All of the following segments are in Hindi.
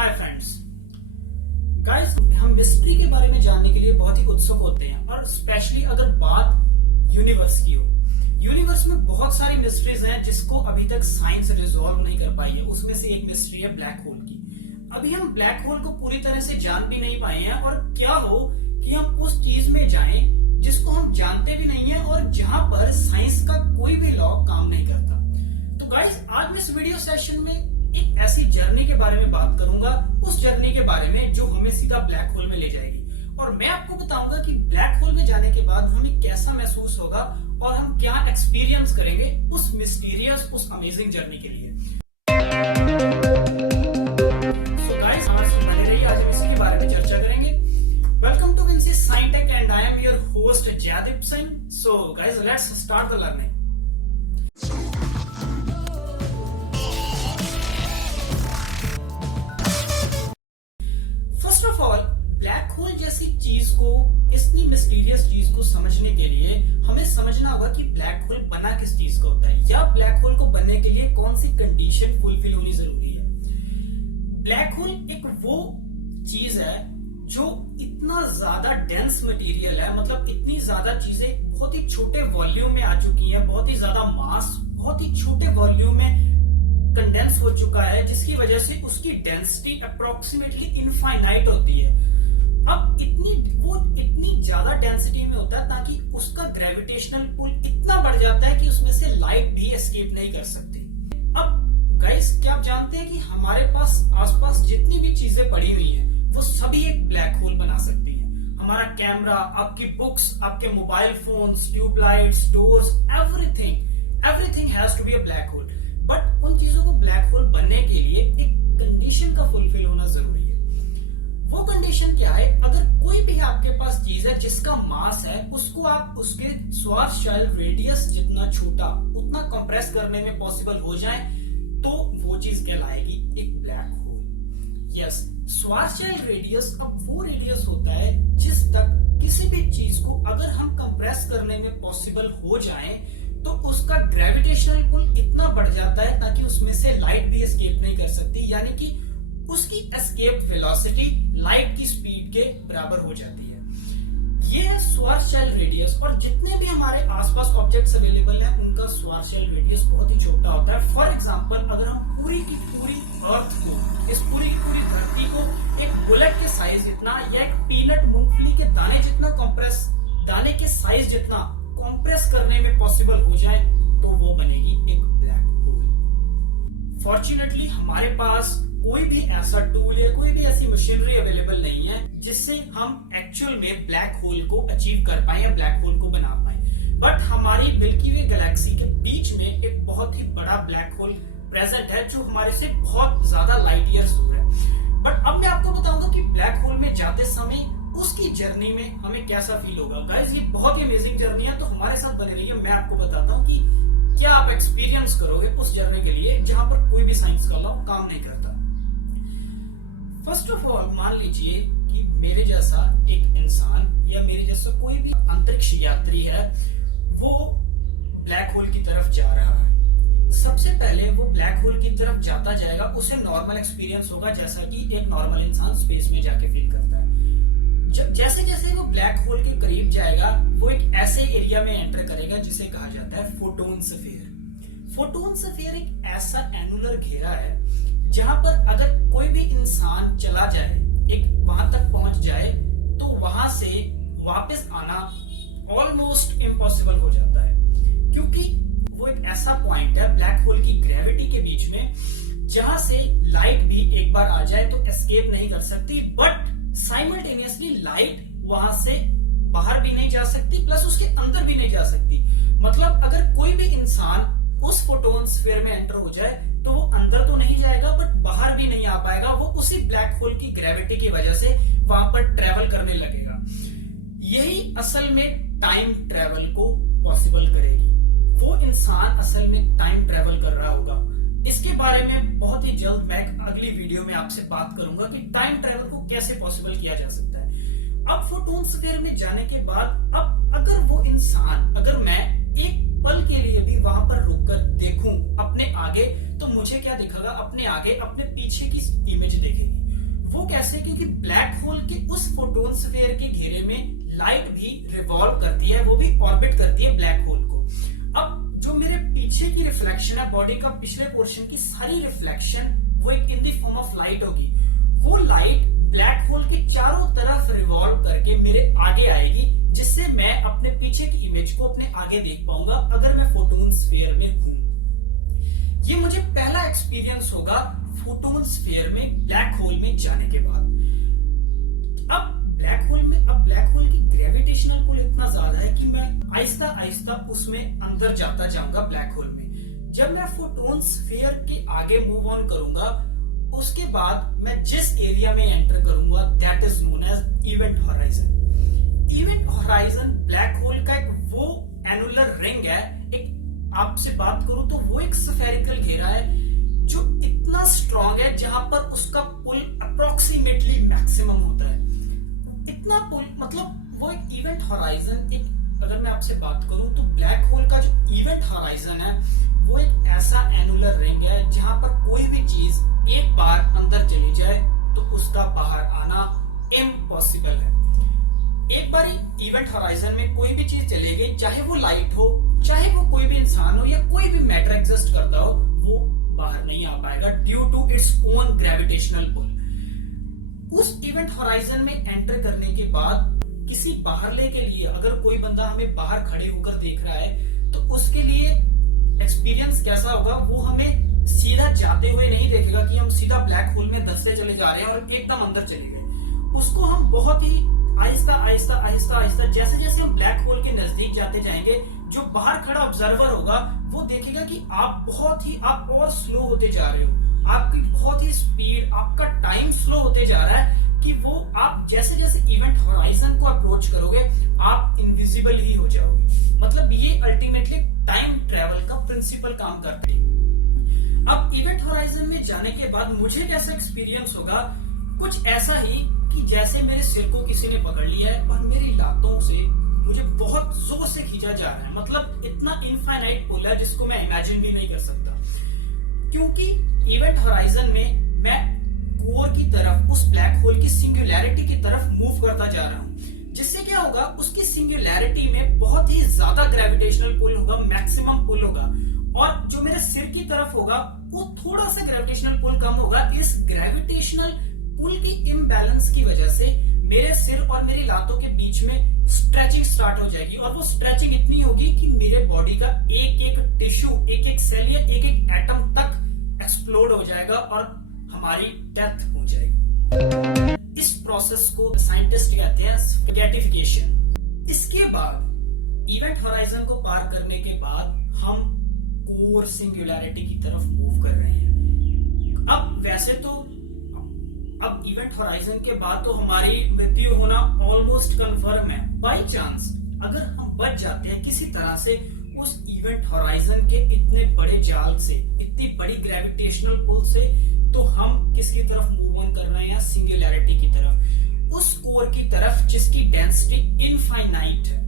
माय फ्रेंड्स, गाइस हम मिस्ट्री के बारे में जानने के लिए बहुत ही उत्सुक होते हैं और स्पेशली अगर बात यूनिवर्स की हो। यूनिवर्स में बहुत सारी मिस्ट्रीज हैं जिसको अभी तक साइंस रिजॉल्व नहीं कर पाई है। उसमें से एक मिस्ट्री है ब्लैक होल की। अभी हम ब्लैक होल को पूरी तरह से जान भी नहीं पाए हैं और क्या हो कि हम उस चीज में जाएं जिसको हम जानते भी नहीं है और जहां पर साइंस का कोई भी लॉ काम नहीं करता। तो गाइस आज मैं इस वीडियो सेशन में एक ऐसी जर्नी के बारे में बात करूंगा, उस जर्नी के बारे में जो हमें सीधा ब्लैक होल में ले जाएगी और मैं आपको बताऊंगा कि ब्लैक होल में जाने के बाद हमें कैसा महसूस होगा और हम क्या एक्सपीरियंस करेंगे उस मिस्टीरियस, उस अमेजिंग जर्नी के लिए। सो गाइस आज बने रहिए, आज हम इसके बारे में चर्चा करेंगे। Welcome to Vincy Scitech and I am your host Jaydeep Singh. So guys let's start the learning. First of all black hole जैसी चीज को, इतनी मिस्टीरियस चीज को समझने के लिए हमें समझना होगा कि ब्लैक होल बना किस चीज का होता है या ब्लैक होल को बनने के लिए कौन सी कंडीशन फुलफिल होनी जरूरी है। ब्लैक होल एक वो चीज है जो इतना ज्यादा डेंस मटेरियल है, मतलब इतनी ज्यादा चीजें बहुत ही छोटे वॉल्यूम में आ चुकी हैं, बहुत ही ज्यादा मास बहुत ही छोटे वॉल्यूम में कंडेंस हो चुका है, जिसकी वजह से उसकी डेंसिटी अप्रोक्सीमेटली इनफाइनाइट होती है। अब इतनी ज्यादा डेंसिटी में होता है ताकि उसका ग्रेविटेशनल पुल इतना बढ़ जाता है कि उसमें से लाइट भी एस्केप नहीं कर सकती। अब गाइस क्या आप जानते हैं कि हमारे पास आसपास जितनी भी चीजें पड़ी हुई हैं वो सभी एक ब्लैक होल बना सकती हैं। हमारा कैमरा, आपकी बुक्स, आपके mobile phones, tubelights, doors, everything has to be a black hole. But उन चीजों को ब्लैक होल बनने के लिए एक कंडीशन का फुलफिल होना जरूरी है। वो कंडीशन क्या है? अगर कोई भी आपके पास चीज है जिसका मास है, उसको आप उसके श्वार्ट्ज़शाइल्ड रेडियस जितना छोटा उतना कंप्रेस करने में पॉसिबल हो जाए तो वो चीज कहलाएगी एक ब्लैक होल। यस, श्वार्ट्ज़शाइल्ड रेडियस अब वो रेडियस होता है जिस तक किसी भी चीज को अगर हम कंप्रेस करने में पॉसिबल हो जाए तो उसका ग्रेविटेशनल पुल इतना बढ़ जाता है ताकि उसमें से लाइट भी एस्केप नहीं कर सकती, यानी कि उसकी एस्केप वेलोसिटी लाइट की स्पीड के बराबर हो जाती है। ये है श्वार्ट्ज़शाइल्ड रेडियस। और जितने भी हमारे आसपास ऑब्जेक्ट्स अवेलेबल हैं उनका श्वार्ट्ज़शाइल्ड रेडियस बहुत ही छोटा होता है। फॉर एग्जांपल अगर हम पूरी की पूरी अर्थ को, इस पूरी की पूरी धरती को एक बुलेट के साइज जितना या एक पीनट मूंगफली के दाने जितना दाने के साइज जितना कंप्रेस करने में पॉसिबल हो जाए तो वो बनेगी एक ब्लैक होल। फॉर्चुनेटली हमारे पास कोई भी ऐसा टूल या कोई भी ऐसी मशीनरी अवेलेबल नहीं है जिससे हम एक्चुअल में ब्लैक होल को अचीव कर पाए या ब्लैक होल को बना पाए। बट हमारी मिल्की वे गैलेक्सी के बीच में एक बहुत ही बड़ा ब्लैक होल प्रेजेंट है जो हमारे से बहुत ज्यादा लाइट ईयर्स दूर है। बट अब मैं आपको बताऊंगा कि ब्लैक होल में जाते समय उसकी जर्नी में हमें कैसा फील होगा। गाइस ये बहुत ही अमेजिंग जर्नी है, तो हमारे साथ बने रहिए। मैं आपको बताता हूँ कि क्या आप एक्सपीरियंस करोगे उस जर्नी के लिए जहां पर कोई भी साइंस का लॉ काम नहीं करता। फर्स्ट ऑफ ऑल मान लीजिए कि मेरे जैसा एक इंसान या मेरे जैसा कोई भी अंतरिक्ष यात्री है, वो ब्लैक होल की तरफ जा रहा है। सबसे पहले वो ब्लैक होल की तरफ जाता जाएगा, उसे नॉर्मल एक्सपीरियंस होगा जैसा कि एक नॉर्मल इंसान स्पेस में जाके फील करता है। जैसे जैसे वो ब्लैक होल के करीब जाएगा वो एक ऐसे एरिया में एंटर करेगा जिसे कहा जाता है फोटोन स्फीयर। फोटोन स्फीयर एक ऐसा एनुलर घेरा है जहां पर अगर कोई भी इंसान चला जाए, एक वहां तक पहुंच जाए, तो वहां से वापस आना ऑलमोस्ट इम्पॉसिबल हो जाता है, क्योंकि वो एक ऐसा पॉइंट है ब्लैक होल की ग्रेविटी के बीच में जहां से लाइट भी एक बार आ जाए तो एस्केप नहीं कर सकती, बट साइमल्टेनियसली लाइट वहां से बाहर भी नहीं जा सकती प्लस उसके अंदर भी नहीं जा सकती। मतलब अगर कोई भी इंसान उस फोटोन स्फीयर में एंटर हो जाए तो वो अंदर तो नहीं जाएगा बट बाहर भी नहीं आ पाएगा, वो उसी ब्लैक होल की ग्रेविटी की वजह से वहां पर ट्रेवल करने लगेगा। यही असल में टाइम ट्रेवल को पॉसिबल करेगी। वो इंसान असल में टाइम ट्रेवल कर रहा होगा। इसके बारे में बहुत ही जल्द मैं अगली वीडियो में आपसे बात करूंगा कि टाइम ट्रेवल को कैसे पॉसिबल किया जा सकता है। अब फोटोन स्फीयर में जाने के बाद अब अगर वो इंसान, अगर मैं एक पल के लिए भी वहां पर रुककर देखूं अपने आगे, तो मुझे क्या दिखेगा? अपने आगे अपने पीछे की इमेज दिखेगी। वो कैसे? क्योंकि ब्लैक होल के उस फोटोन स्फीयर के घेरे में लाइट भी रिवॉल्व करती है, वो भी ऑर्बिट करती है ब्लैक होल को। अब जो मेरे पीछे की रिफ्लेक्शन है, बॉडी का पिछले पोर्शन की सारी रिफ्लेक्शन, वो एक in the form of light होगी। वो लाइट ब्लैक होल के चारों तरफ रिवॉल्व करके मेरे आगे आएगी, जिससे मैं अपने पीछे की इमेज को अपने आगे देख पाऊंगा अगर मैं फोटोन स्फीयर में हूं। ये मुझे पहला एक्सपीरियंस होगा फोटोन स्फीयर में ब्लैक होल में जाने के बाद। अब ब्लैक होल की ग्रेविटेशनल पुल इतना ज्यादा है कि मैं आहिस्ता आहिस्ता उसमें अंदर जाता जाऊंगा ब्लैक होल में। जब मैं फोटोन स्फीयर के आगे मूव ऑन करूंगा, उसके बाद मैं जिस एरिया में एंटर करूंगा, that is known as event horizon. Event horizon black hole का एक वो एनुलर रिंग है, एक आपसे बात करूं तो वो एक स्फेरिकल घेरा है जो इतना स्ट्रॉन्ग है, जहां पर उसका पुल अप्रोक्सीमेटली मैक्सिमम होता है। इतना पुल, मतलब वो एक इवेंट होराइजन, एक अगर मैं आपसे बात करूं तो ब्लैक होल का जो इवेंट होराइजन है वो एक ऐसा एनुलर रिंग है जहां पर कोई भी चीज एक बार अंदर चली जाए तो उसका बाहर आना इम्पॉसिबल है। एक बार इवेंट होराइजन में कोई भी चीज चले गई, चाहे वो लाइट हो, चाहे वो कोई भी इंसान हो या कोई भी मैटर एग्जिस्ट करता हो, वो बाहर नहीं आ पाएगा due to its own gravitational pull. उस इवेंट होराइजन में एंटर करने के बाद किसी बाहरले के लिए, अगर कोई बंदा हमें बाहर खड़े होकर देख रहा है तो उसके लिए एक्सपीरियंस कैसा होगा? वो हमें सीधा जाते हुए नहीं देखेगा कि हम सीधा ब्लैक होल में धंसते चले जा रहे हैं और एकदम अंदर चले गए। उसको हम बहुत ही आहिस्ता आहिस्ता आहिस्ता आहिस्ता, जैसे जैसे हम ब्लैक होल के नजदीक जाते जाएंगे, जो बाहर खड़ा ऑब्जर्वर होगा वो देखेगा कि आप और स्लो होते जा रहे हो, आपकी बहुत ही स्पीड, आपका टाइम स्लो होते जा रहा है, कि वो आप जैसे जैसे इवेंट होराइजन को अप्रोच करोगे आप इनविजिबल ही हो जाओगे। मतलब ये अल्टीमेटली टाइम ट्रेवल का प्रिंसिपल काम करती है। अब इवेंट होराइजन में जाने के बाद मुझे कैसा एक्सपीरियंस होगा? कुछ ऐसा ही कि जैसे मेरे सिर को किसी ने पकड़ लिया है और मेरी लातों से मुझे बहुत जोर से खींचा जा रहा है। मतलब इतना इनफाइनाइट पुल है जिसको मैं इमेजिन भी नहीं कर सकता, क्योंकि इवेंट होराइजन में मैं कोर की तरफ, उस ब्लैक होल की सिंगुलैरिटी की तरफ मूव करता जा रहा हूं। जिससे क्या होगा? उसकी सिंगुलैरिटी में बहुत ही ज्यादा ग्रेविटेशनल पुल होगा, मैक्सिमम पुल होगा, और जो मेरे सिर की तरफ होगा वो थोड़ा सा ग्रेविटेशनल पुल कम होगा। इस ग्रेविटेशनल पुल की इम्बैलेंस की वजह से मेरे सिर और मेरी लातों के बीच में स्ट्रेचिंग स्टार्ट हो जाएगी, और वो स्ट्रेचिंग इतनी होगी कि मेरे बॉडी का एक एक टिश्यू, एक एक सेल या एक एक एटम तक एक्सप्लोड हो जाएगा और हमारी डेथ हो जाएगी। इस प्रोसेस को साइंटिस्ट कहते हैं स्पैगेटिफिकेशन। इसके बाद इवेंट होराइजन को पार करने के बाद हम कोर सिंगुलैरिटी की तरफ मूव कर रहे हैं। अब वैसे तो अब इवेंट होराइजन के बाद तो हमारी मृत्यु होना ऑलमोस्ट कंफर्म है। बाय चांस अगर हम बच जाते हैं किसी तरह से उस इवेंट होराइजन के इतने बड़े जाल से, इतनी बड़ी ग्रेविटेशनल पुल से, तो हम किसकी तरफ मूव ऑन कर रहे हैं? सिंगुलैरिटी की तरफ, उस कोर की तरफ जिसकी डेंसिटी इनफाइनाइट है,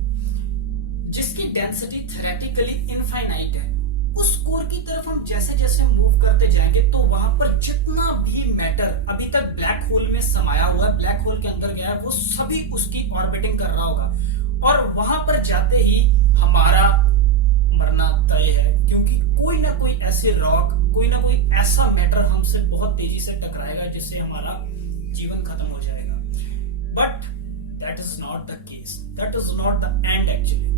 जिसकी डेंसिटी थ्योरेटिकली इनफाइनाइट है। उस कोर की तरफ हम जैसे जैसे मूव करते जाएंगे तो वहां पर जितना भी मैटर अभी तक ब्लैक होल में समाया हुआ है, ब्लैक होल के अंदर गया है, वो सभी उसकी ऑर्बिटिंग कर रहा होगा, और वहां पर जाते ही हमारा मरना तय है, क्योंकि कोई ना कोई ऐसे रॉक, कोई ना कोई ऐसा मैटर हमसे बहुत तेजी से टकराएगा जिससे हमारा जीवन खत्म हो जाएगा। But that is not the case, that is not the end actually.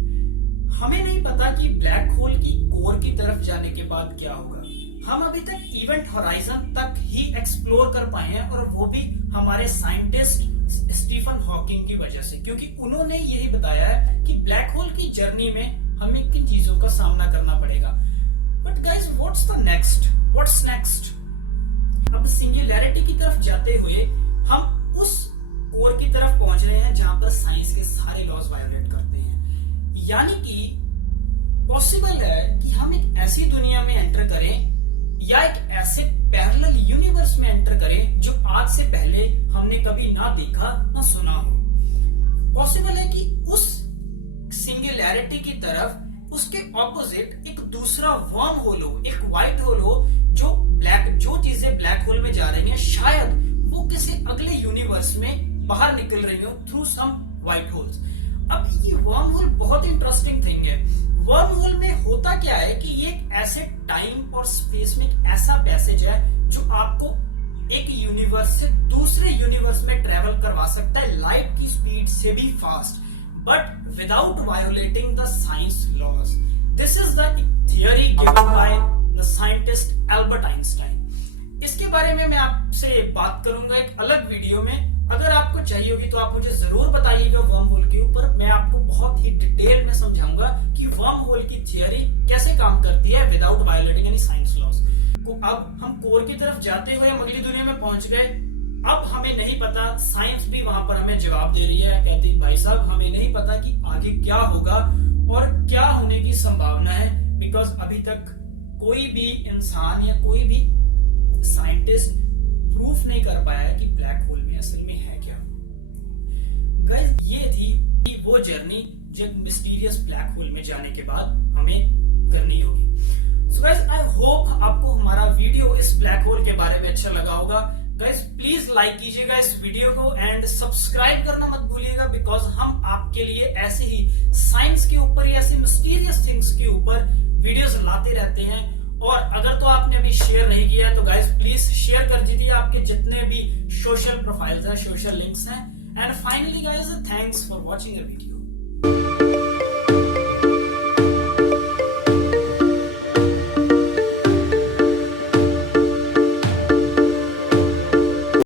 हमें नहीं पता कि ब्लैक होल की कोर की तरफ जाने के बाद क्या होगा। हम अभी तक इवेंट होराइजन तक ही एक्सप्लोर कर पाए हैं, और वो भी हमारे साइंटिस्ट स्टीफन हॉकिंग की वजह से, क्योंकि उन्होंने यही बताया है कि ब्लैक होल की जर्नी में हमें किन चीजों का सामना करना पड़ेगा। But guys, what's the next? What's next? अब सिंगुलैरिटी की तरफ जाते हुए हम उस कोर की तरफ पहुंच रहे हैं जहां पर साइंस के सारे लॉज वायोलेट करते हैं। यानी कि पॉसिबल है कि हम एक ऐसी दुनिया में एंटर करें या एक ऐसे पैरेलल यूनिवर्स में एंटर करें जो आज से पहले हमने कभी ना देखा ना सुना हो। पॉसिबल है कि उस सिंगुलैरिटी की तरफ उसके ऑपोजिट एक दूसरा वर्म होल हो, एक व्हाइट होल हो, जो चीजें ब्लैक होल में जा रही हैं, शायद वो किसी अगले यूनिवर्स में बाहर निकल रही हो थ्रू सम व्हाइट होल्स। अब ये वर्म होल बहुत इंटरेस्टिंग थिंग है। वर्म होल में होता क्या है कि ये एक ऐसे टाइम और स्पेस में एक ऐसा पैसेज है जो आपको एक यूनिवर्स से दूसरे यूनिवर्स में ट्रेवल करवा सकता है लाइट की स्पीड से भी fast, but without violating the science laws. This is the theory given by the scientist Albert Einstein. इसके बारे में मैं आपसे बात करूंगा एक अलग वीडियो में। अगर आपको चाहिए होगी तो आप मुझे जरूर बताइएगा वर्म होल के ऊपर। मैं आपको बहुत ही डिटेल में समझाऊंगा कि वर्म होल की थियरी कैसे काम करती है without violating any science laws. अब हम कोर की तरफ जाते हुए हम अगली दुनिया में पहुंच गए। अब हमें नहीं पता, साइंस भी वहां पर हमें जवाब दे रही है, कहती भाई साहब हमें नहीं पता कि आगे क्या होगा और क्या होने की संभावना है, बिकॉज अभी तक कोई भी इंसान या कोई भी साइंटिस्ट प्रूफ नहीं कर पाया है कि ब्लैक होल में असल में है क्या। गाइस ये थी वो जर्नी जो मिस्टीरियस ब्लैक होल में जाने के बाद हमें करनी होगी। सो गाइस आई होप आपको हमारा वीडियो इस ब्लैक होल के बारे में अच्छा लगा होगा। गाइस प्लीज लाइक कीजिएगा इस वीडियो को एंड सब्सक्राइब करना मत भूलिएगा, बिकॉज हम आपके लिए ऐसे ही साइंस के ऊपर या ऐसी मिस्टीरियस थिंग्स के ऊपर वीडियोस लाते रहते हैं। और अगर तो आपने अभी शेयर नहीं किया है तो गाइस प्लीज शेयर कर दीजिए आपके जितने भी सोशल प्रोफाइल्स हैं, सोशल लिंक्स हैं। And finally guys thanks for watching the video.